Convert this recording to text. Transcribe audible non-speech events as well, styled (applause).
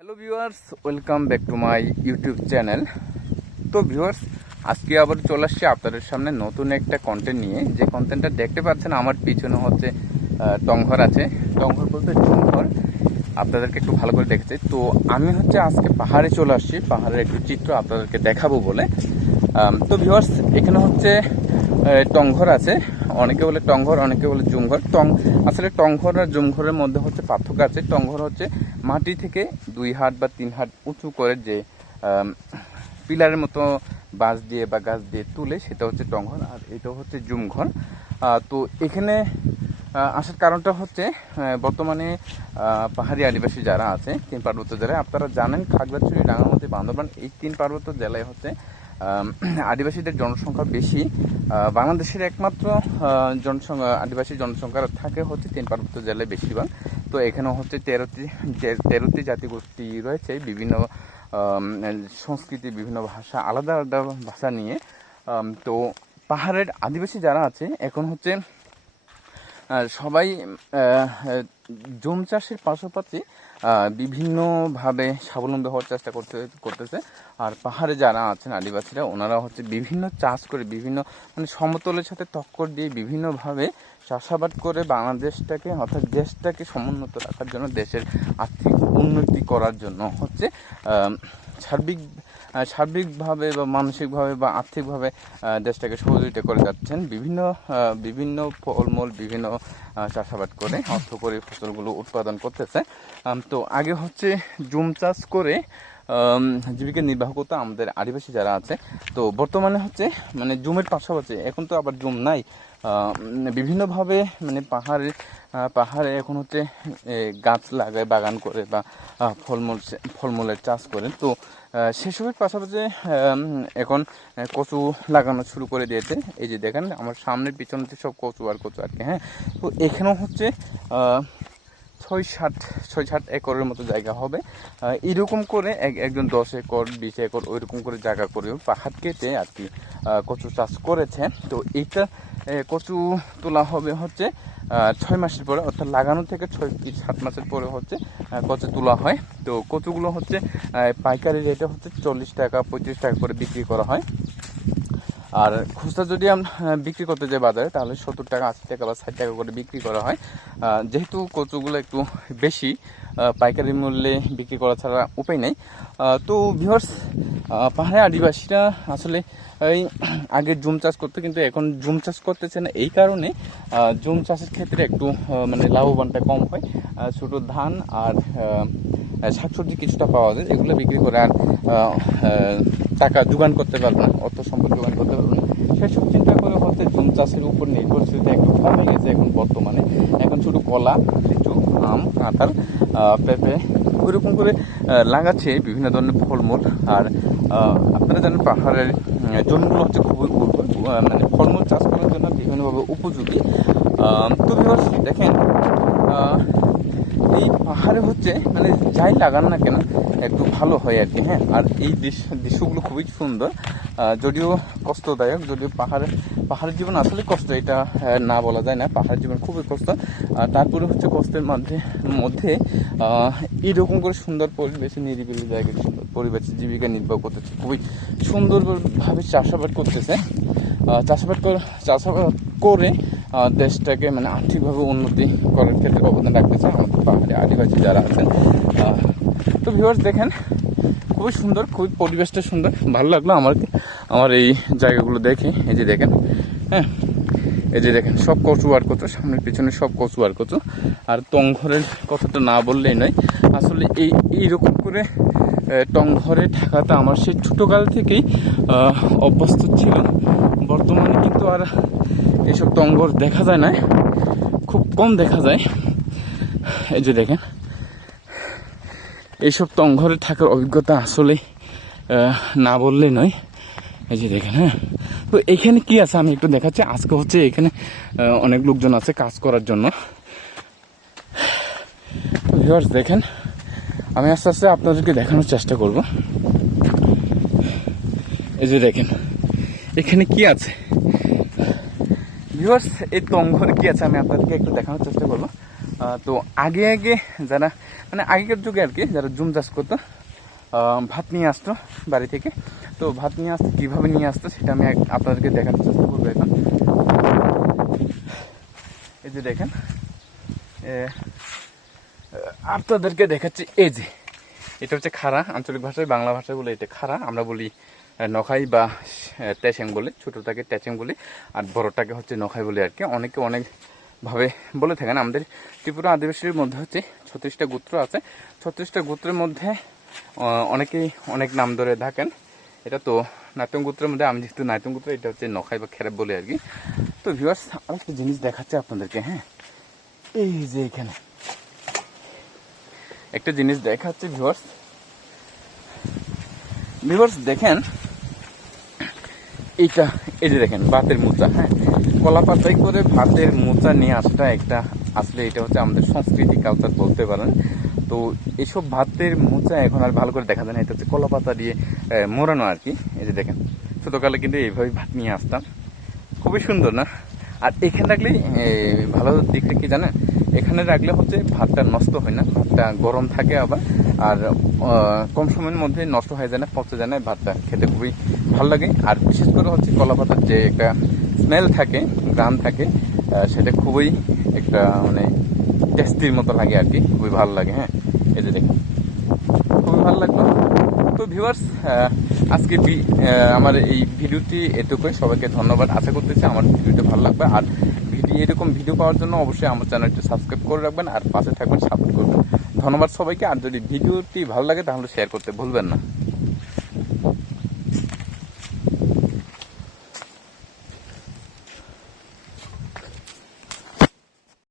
Hello viewers welcome back to my YouTube channel তো viewers আজকে আবার চলে আসছি আপনাদের সামনে নতুন একটা কন্টেন্ট নিয়ে। যে কন্টেন্টটা দেখতে পাচ্ছেন, আমার পিছনে হচ্ছে টংঘর আছে। টংঘর বলতে টংঘর। আপনাদেরকে একটু ভালো করে দেখতে। তো, আমি হচ্ছে আজকে পাহাড়ে চলে আসছি। পাহাড়ের একটু চিত্র আপনাদেরকে দেখাবো বলে। তো ভিউয়ার্স এখানে হচ্ছে টংঘর আছে। অনেকে বলে টংঘর অনেকে বলে জুমঘর। টং আসলে টংঘর আর জুমঘরের মধ্যে হচ্ছে পার্থক্য আছে। টংঘর হচ্ছে মাটি থেকে দুই হাট বা তিন হাট উঁচু করে যে পিলারের মতো বাঁশ দিয়ে বা গাছ দিয়ে তুলে, সেটা হচ্ছে টংঘর আর এটা হচ্ছে জুমঘর। তো এখানে আসার কারণটা হচ্ছে বর্তমানে পাহাড়ি আদিবাসী যারা আছে, তিন পার্বত্য জেলায়, আপনারা জানেন খাগড়াছড়ি রাঙামাটি বান্দরবান, এই তিন পার্বত্য জেলায় হচ্ছে (clears throat) আদিবাসীদের জনসংখ্যা বেশি। বাংলাদেশের একমাত্র জনসংখ্যা, আদিবাসী জনসংখ্যা থাকে হচ্ছে তিন পার্বত্য জেলায় বেশিরভাগ। তো এখানে হচ্ছে তেরোটি তেরোটি জাতিগোষ্ঠী রয়েছে, বিভিন্ন সংস্কৃতি, বিভিন্ন ভাষা, আলাদা আলাদা ভাষা নিয়ে। তো পাহাড়ের আদিবাসী যারা আছে, এখন হচ্ছে সবাই জুম চাষের পাশাপাশি বিভিন্নভাবে স্বাবলম্বী হওয়ার চেষ্টা করতে, করতেছে। আর পাহাড়ে যারা আছেন, আদিবাসীরা, ওনারা হচ্ছে বিভিন্ন চাষ করে, বিভিন্ন মানে সমতলের সাথে টক্কর দিয়ে বিভিন্নভাবে চাষাবাদ করে বাংলাদেশটাকে, অর্থাৎ দেশটাকে সমুন্নত রাখার জন্য, দেশের আর্থিক উন্নতি করার জন্য হচ্ছে সার্বিক সার্বিকভাবে বা মানসিকভাবে বা আর্থিকভাবে দেশটাকে সহযোগিতা করে যাচ্ছেন বিভিন্ন বিভিন্ন ফলমূল, বিভিন্ন চাষাবাদ করে অর্থ করে ফসলগুলো উৎপাদন করতেছে। তো আগে হচ্ছে জুম চাষ করে জীবিকা নির্বাহ করতো আমাদের আদিবাসী যারা আছে। তো বর্তমানে হচ্ছে মানে জুমের পাশাপাশি এখন তো আবার জুম নাই। বিভিন্নভাবে মানে পাহাড়ে পাহাড়ে এখন হচ্ছে গাছ লাগায়, বাগান করে বা ফলমূল, ফলমূলের চাষ করে। তো সেসবের পাশাপাশি এখন কচু লাগানো শুরু করে দিয়েছে। এই যে দেখেন, আমার সামনের পিছনে সব কচু আর কচু আর কি হ্যাঁ? তো এখানেও হচ্ছে ছয় সাত ছয় সাত একরের মতো জায়গা হবে। এরকম করে এক একজন দশ একর বিশ একর ওইরকম করে জায়গা করে পাহাড় কেটে আর কি কচু চাষ করেছে। তো এইটা এ, কচু তোলা হবে হচ্ছে ছয় মাসের পরে অর্থাৎ লাগানো থেকে ছয় কি সাত মাসের পরে হচ্ছে কচু তোলা হয়। তো কচুগুলো হচ্ছে পাইকারি রেটে হচ্ছে চল্লিশ টাকা পঁয়ত্রিশ টাকা করে বিক্রি করা হয়। আর খুচরা যদি বিক্রি করতে যাই বাজারে, তাহলে সত্তর টাকা, আশি টাকা বা ষাট টাকা করে বিক্রি করা হয়। যেহেতু কচুগুলো একটু বেশি পাইকারি মূল্যে বিক্রি করা ছাড়া উপায় নেই। তো ভিউয়ার্স পাহাড়ে আদিবাসীরা আসলে এই আগে জুম চাষ করতে, কিন্তু এখন জুম চাষ করতেছে না। এই কারণে জুম চাষের ক্ষেত্রে একটু মানে লাভবানটা কম হয়। ছোট ধান আর শাকসবজি কিছুটা পাওয়া যায় এগুলো বিক্রি করে আর টাকা যোগান করতে পারবে না, অর্থ সম্পদ যোগান করতে পারবে না। সেসব চিন্তা করে হচ্ছে জুম চাষের উপর নির্ভরশীলতা একটু কমে গেছে এখন বর্তমানে। এখন শুধু কলা, লিচু, আম, কাঁঠাল পেঁপে ওইরকম করে লাগাচ্ছে বিভিন্ন ধরনের ফলমূল। আর আপনারা জানেন পাহাড়ের জমিগুলো হচ্ছে খুবই মানে ফলমূল চাষ করার জন্য বিভিন্নভাবে উপযোগী। তো দেখেন পাহাড়ে হচ্ছে মানে যাই লাগান না কেন, একটু ভালো হয় আর কি হ্যাঁ? আর এই দৃশ্য, দৃশ্যগুলো খুবই সুন্দর। যদিও কষ্টদায়ক, যদিও পাহাড়ে, পাহাড়ের জীবন আসলে কষ্ট, এটা না বলা যায় না, পাহাড়ের জীবন খুবই কষ্ট। তারপরে হচ্ছে কষ্টের মধ্যে মধ্যে এইরকম করে সুন্দর পরিবেশে, নিরিবিলি জায়গায় সুন্দর পরিবেশে জীবিকা নির্বাহ করতেছে। খুবই সুন্দরভাবে চাষাবাদ করতেছে। চাষাবাদ চাষাবাদ করে দেশটাকে মানে আর্থিকভাবে উন্নতি করার ক্ষেত্রে অবদান রাখতেছে আমাদের পাহাড়ে আদিবাসী যারা আছেন। তো ভিউয়ার্স দেখেন, খুবই সুন্দর, খুবই পরিবেশটা সুন্দর, ভালো লাগল আমার আমার এই জায়গাগুলো দেখে। এই যে দেখেন হ্যাঁ এই যে দেখেন, সব কচু আর কচু সামনের পিছনে সব কচু আর কচু আর টংঘরের কথাটা না বললেই নয়, আসলে এই এইরকম করে টংঘরে থাকাটা আমার সেই ছোটোকাল থেকেই অভ্যস্ত ছিল বর্তমানে কিন্তু আর এসব টংঘর দেখা যায় না। খুব কম দেখা যায়। এই যে দেখেন। এইসব টংঘরে থাকার অভিজ্ঞতা আসলে না বললেই নয়। এই যে দেখেন হ্যাঁ। তো এখানে কি আছে আমি একটু দেখাচ্ছি। আজকে হচ্ছে এখানে অনেক লোকজন আছে কাজ করার জন্য। দেখেন, আমি আস্তে আস্তে আপনাদেরকে দেখানোর চেষ্টা করব। এই যে দেখেন এখানে কি আছে? ভিউয়ার্স এই টংঘরে কি আছে আমি আপনাদেরকে একটু দেখানোর চেষ্টা করব। তো আগে আগে যারা মানে আগেকার যুগে আর কি, যারা জুম চাষ করতো ভাত নিয়ে আসতো বাড়ি থেকে। তো ভাত নিয়ে আসতো কীভাবে নিয়ে আসতো সেটা আমি আপনাদেরকে দেখানোর চেষ্টা করব এখন। এই যে দেখেন আপনাদেরকে দেখাচ্ছি, এই যে, এটা হচ্ছে খাড়া, আঞ্চলিক ভাষায় বাংলা ভাষায় বলে এটা খাড়া, আমরা বলি নখাই বা ট্যাচেং বলে, ছোটোটাকে ট্যাচেং বলি, আর বড়টাকে হচ্ছে নখাই বলে আর কি। অনেকে অনেকভাবে বলে থাকেন। আমাদের ত্রিপুরা আদিবাসীর মধ্যে হচ্ছে ছত্রিশটা গোত্র আছে। ছত্রিশটা গোত্রের মধ্যে অনেকেই অনেক নাম ধরে থাকেন। এটা তো নাট্যম গোত্রের মধ্যে, আমি যেহেতু নাট্যম গোত্র, এটা হচ্ছে নখাই বা খেরাপ বলে আর কি। তো ভিউয়ার্স আরেকটা জিনিস দেখাচ্ছে আপনাদেরকে হ্যাঁ? এই যে এখানে। একটা জিনিস দেখাচ্ছে ভিউয়ার্স ভিউয়ার্স দেখেন এইটা, এই যে দেখেন, ভাতের মোচা হ্যাঁ? কলা পাতাই করে ভাতের মোচা নিয়ে আসাটা একটা, আসলে এটা হচ্ছে আমাদের সংস্কৃতি কালচার বলতে পারেন। তো এসব ভাতের মোচা এখন আর ভালো করে দেখা যায় না, এটা হচ্ছে কলা পাতা দিয়ে মোড়ানো আর কি। এই যে দেখেন, ছোটোকালে কিন্তু এইভাবেই ভাত নিয়ে আসতাম। খুবই সুন্দর, না? আর এখানে রাখলে ভালো দিকটা কি জানেন? এখানে রাখলে হচ্ছে ভাতটা নষ্ট হয় না, ভাতটা গরম থাকে আবার, আর কম সময়ের মধ্যে নষ্ট হয়ে যায় না, পচে যায় না ভাতটা খেতে খুবই ভালো লাগে। আর বিশেষ করে হচ্ছে কলা পাতার যে একটা স্মেল থাকে, গ্রাম থাকে সেটা খুবই একটা মানে টেস্টির মতো লাগে আর কি, খুবই ভালো লাগে হ্যাঁ। এই যে দেখুন খুবই ভালো লাগল তো ভিউয়ার্স আজকে আমার এই ভিডিওটি এটুকুই। সবাইকে ধন্যবাদ। আশা করতেছি আমার ভিডিওটি ভালো লাগবে। আর ভিডিও এরকম ভিডিও পাওয়ার জন্য অবশ্যই আমার চ্যানেলটি সাবস্ক্রাইব করে রাখবেন আর পাশে থাকবেন সাপোর্ট করবেন। ধন্যবাদ সবাইকে। আর যদি ভিডিওটি ভালো লাগে তাহলে শেয়ার করতে ভুলবেন না।